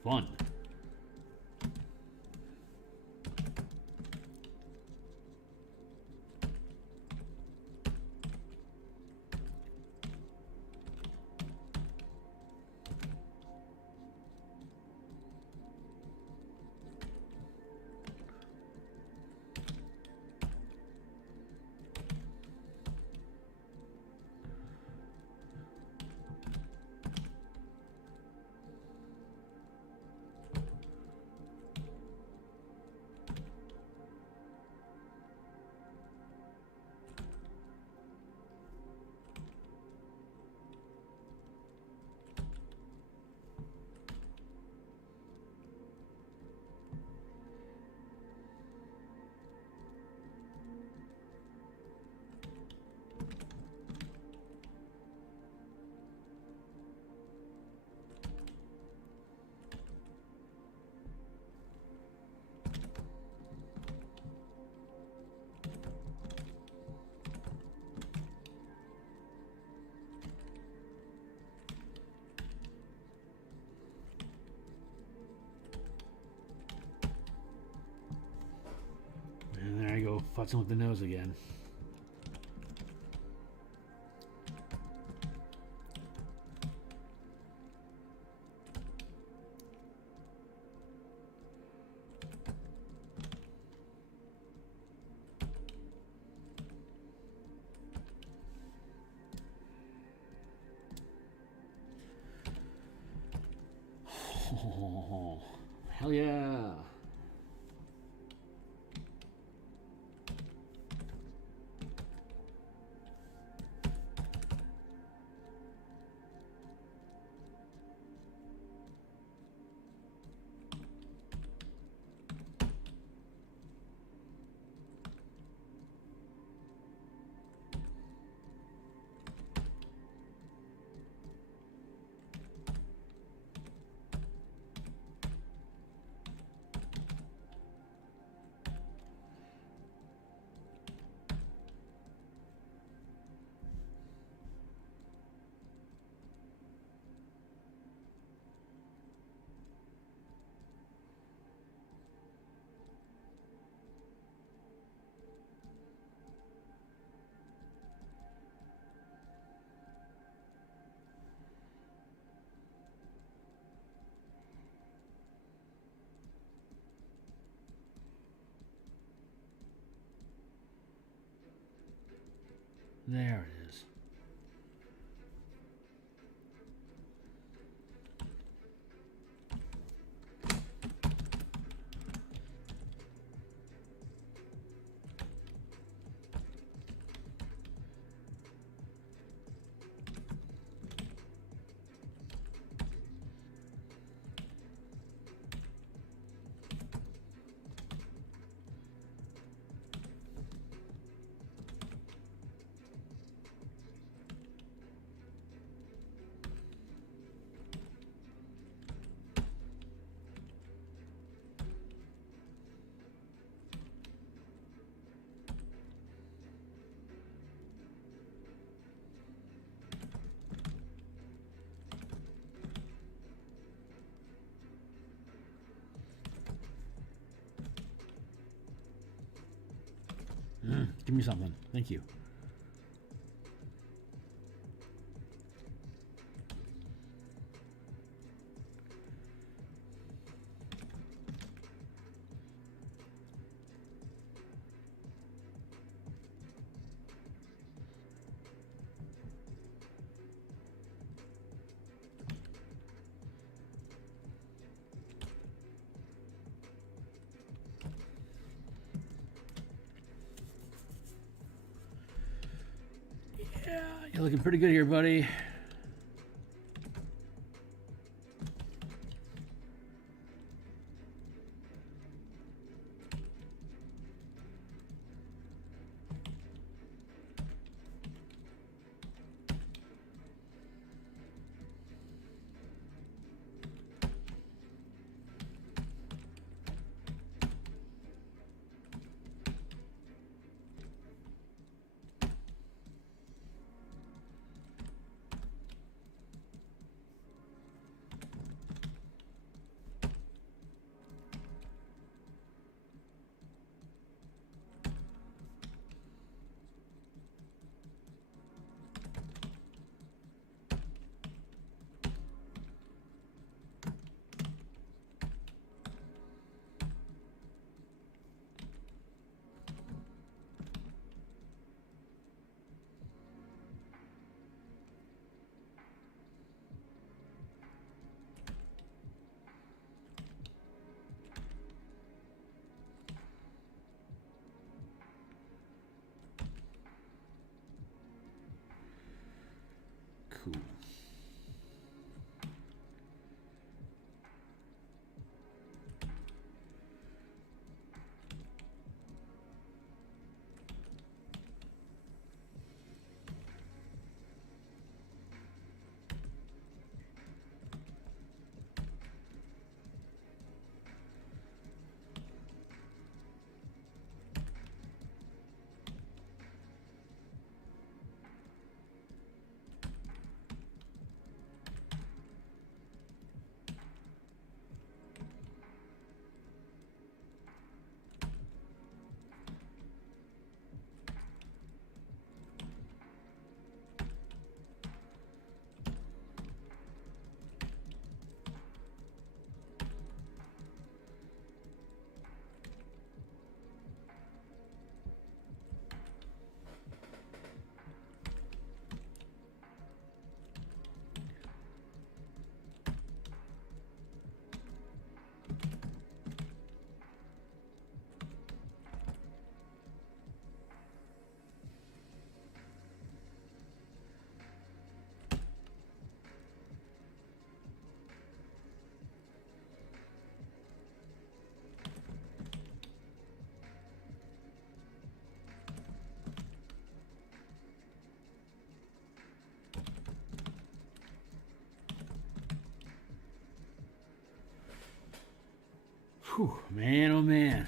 Fun. And there I go, futzing with the nose again. Oh, hell yeah. There it is. Give me something. Thank you. Yeah, you're looking pretty good here, buddy. Cool. Whew, man, oh man.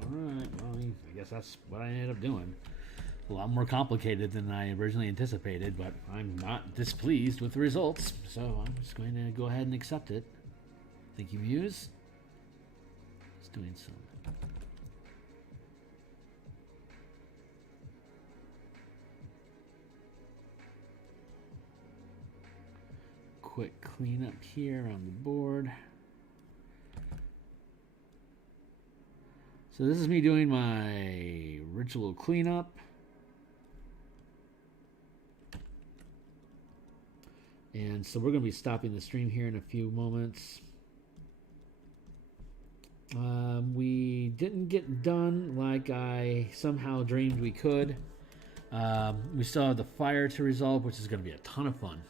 All right, well, I guess that's what I ended up doing. A lot more complicated than I originally anticipated, but I'm not displeased with the results, so I'm just going to go ahead and accept it. Thank you, Muse. doing some quick cleanup here on the board. So this is me doing my ritual cleanup. And so we're going to be stopping the stream here in a few moments. We didn't get done like I somehow dreamed we could. We still have the fire to resolve, which is going to be a ton of fun.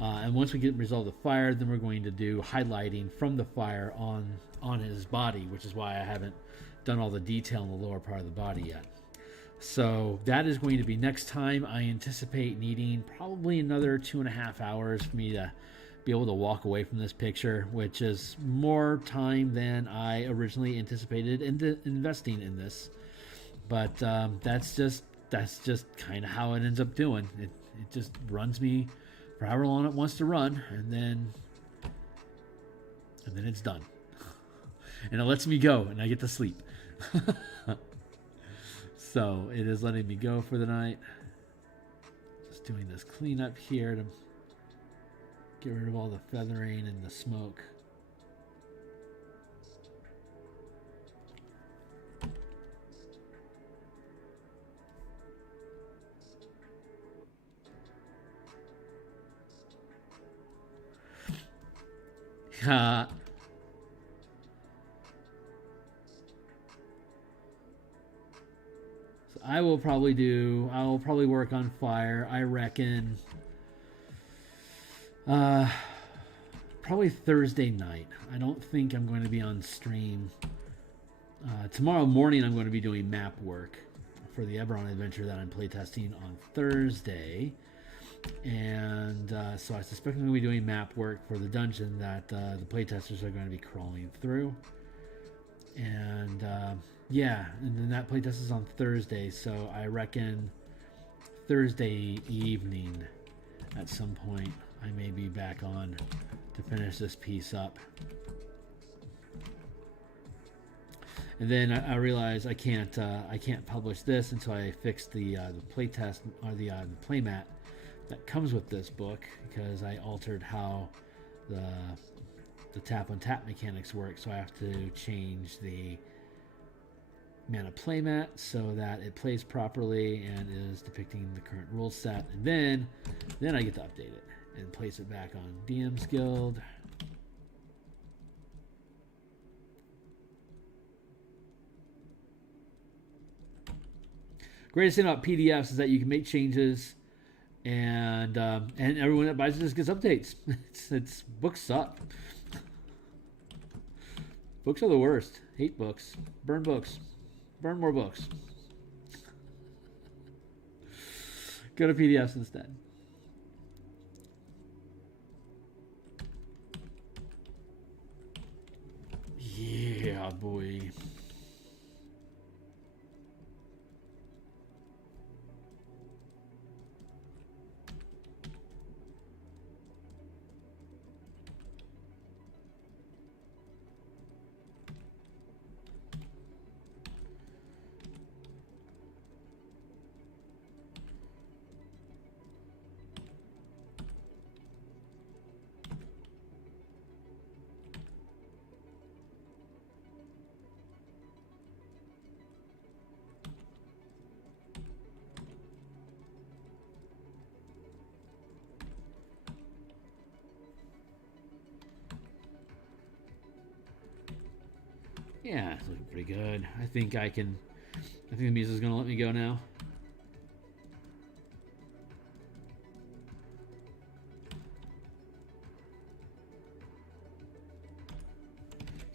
And once we get resolved the fire, then we're going to do highlighting from the fire on his body, which is why I haven't done all the detail in the lower part of the body yet. So that is going to be next time. I anticipate needing probably another 2.5 hours for me to be able to walk away from this picture, which is more time than I originally anticipated investing in this. But that's just kind of how it ends up doing. It just runs me for however long it wants to run, and then it's done. And it lets me go, and I get to sleep. So it is letting me go for the night. Just doing this cleanup here to get rid of all the feathering and the smoke. I will probably work on fire, I reckon, probably Thursday night. I don't think I'm going to be on stream. Tomorrow morning I'm going to be doing map work for the Eberron adventure that I'm playtesting on Thursday. And so I suspect I'm going to be doing map work for the dungeon that the playtesters are going to be crawling through. And yeah, and then that playtest is on Thursday, so I reckon Thursday evening at some point I may be back on to finish this piece up. And then I realize I can't publish this until I fix the playtest or the playmat that comes with this book, because I altered how the tap on tap mechanics work, so I have to change the mana playmat so that it plays properly and is depicting the current rule set, and then I get to update it and place it back on DMsGuild. Greatest thing about PDFs is that you can make changes, and everyone that buys it just gets updates. It's books suck. Books are the worst. Hate books. Burn books. Burn more books. Go to PDFs instead. Yeah, boy. Yeah, it's looking pretty good. I think the music's gonna let me go now.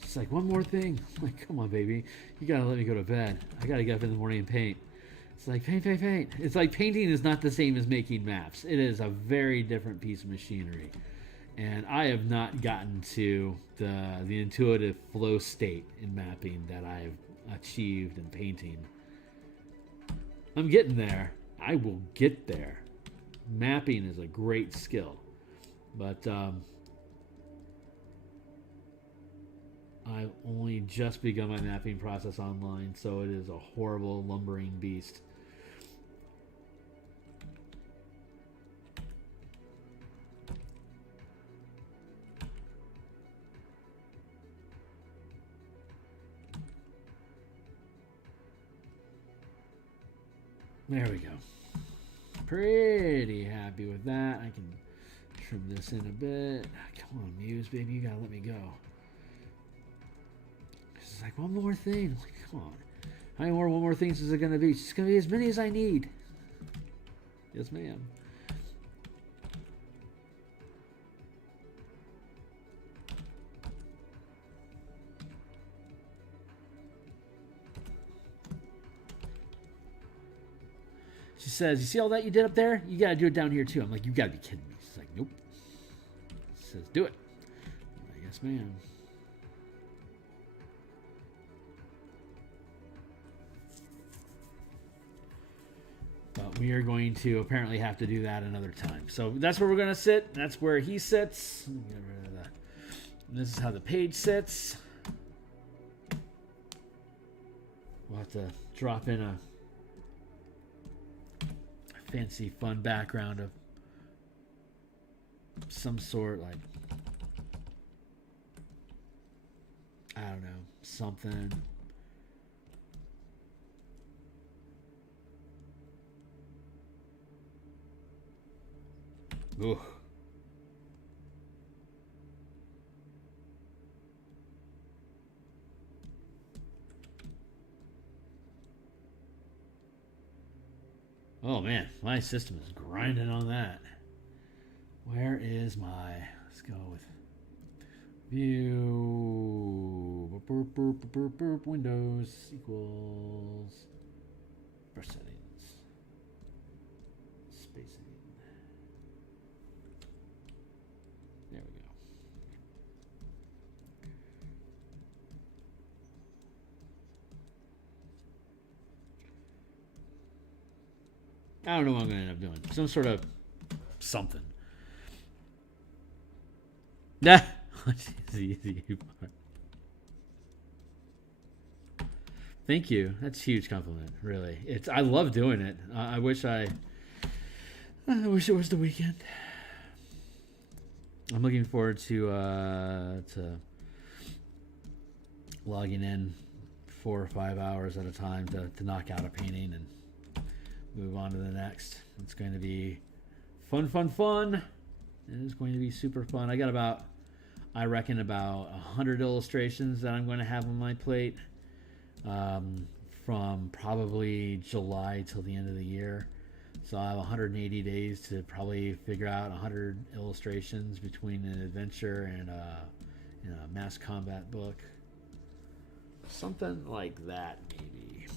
It's like, one more thing. I'm like, come on, baby. You gotta let me go to bed. I gotta get up in the morning and paint. It's like, paint. It's like painting is not the same as making maps. It is a very different piece of machinery. And I have not gotten to the intuitive flow state in mapping that I've achieved in painting. I'm getting there. I will get there. Mapping is a great skill. But I've only just begun my mapping process online, so it is a horrible lumbering beast. There we go. Pretty happy with that. I can trim this in a bit. Come on, Muse, baby, you gotta let me go. It's like, one more thing. Like, come on. How many more one more things is it gonna be? It's gonna be as many as I need. Yes, ma'am. She says, you see all that you did up there? You gotta do it down here too. I'm like, you gotta be kidding me. She's like, nope. She says, do it. I'm like, yes, ma'am. But we are going to apparently have to do that another time. So that's where we're gonna sit. That's where he sits. Get rid of that. And this is how the page sits. We'll have to drop in a fancy fun background of some sort, like, I don't know, something. Ugh. Oh man, my system is grinding on that. Where is my, let's go with view, Windows equals brush settings, spacing. There we go. I don't know what I'm going to end up doing. Some sort of something. Nah. Thank you. That's a huge compliment, really. I love doing it. I wish it was the weekend. I'm looking forward to logging in 4 or 5 hours at a time to knock out a painting and move on to the next. It's going to be fun. It is going to be super fun. I got I reckon about 100 illustrations that I'm going to have on my plate from probably July till the end of the year. So I have 180 days to probably figure out 100 illustrations between an adventure and a mass combat book. Something like that, maybe.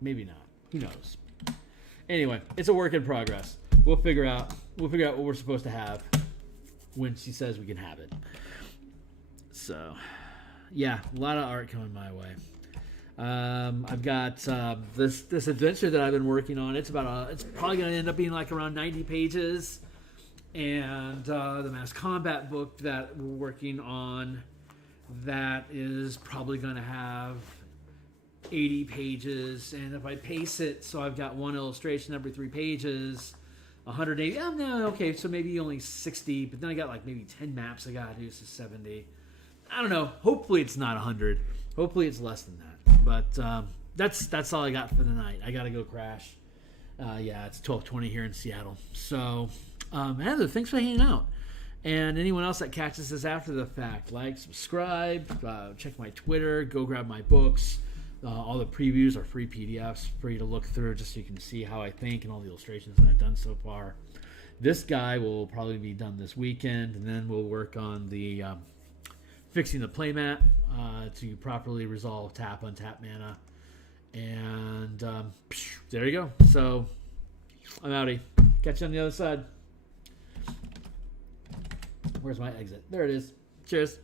Maybe not. Who knows? Anyway, it's a work in progress. We'll figure out what we're supposed to have when she says we can have it. So, yeah, a lot of art coming my way. I've got this adventure that I've been working on. It's probably going to end up being like around 90 pages, and the mass combat book that we're working on, that is probably going to have 80 pages, and if I pace it so I've got one illustration every 3 pages, 180. Oh no, okay, so maybe only 60, but then I got like maybe 10 maps I gotta do, so 70. I don't know. Hopefully it's not 100. Hopefully it's less than that. But that's all I got for the night. I gotta go crash. Yeah, it's 12:20 here in Seattle. So, Heather, thanks for hanging out. And anyone else that catches this after the fact, like, subscribe, check my Twitter, go grab my books. All the previews are free PDFs for you to look through, just so you can see how I think and all the illustrations that I've done so far. This guy will probably be done this weekend, and then we'll work on the fixing the playmat to properly resolve tap untap mana. And there you go. So I'm outie. Catch you on the other side. Where's my exit? There it is. Cheers.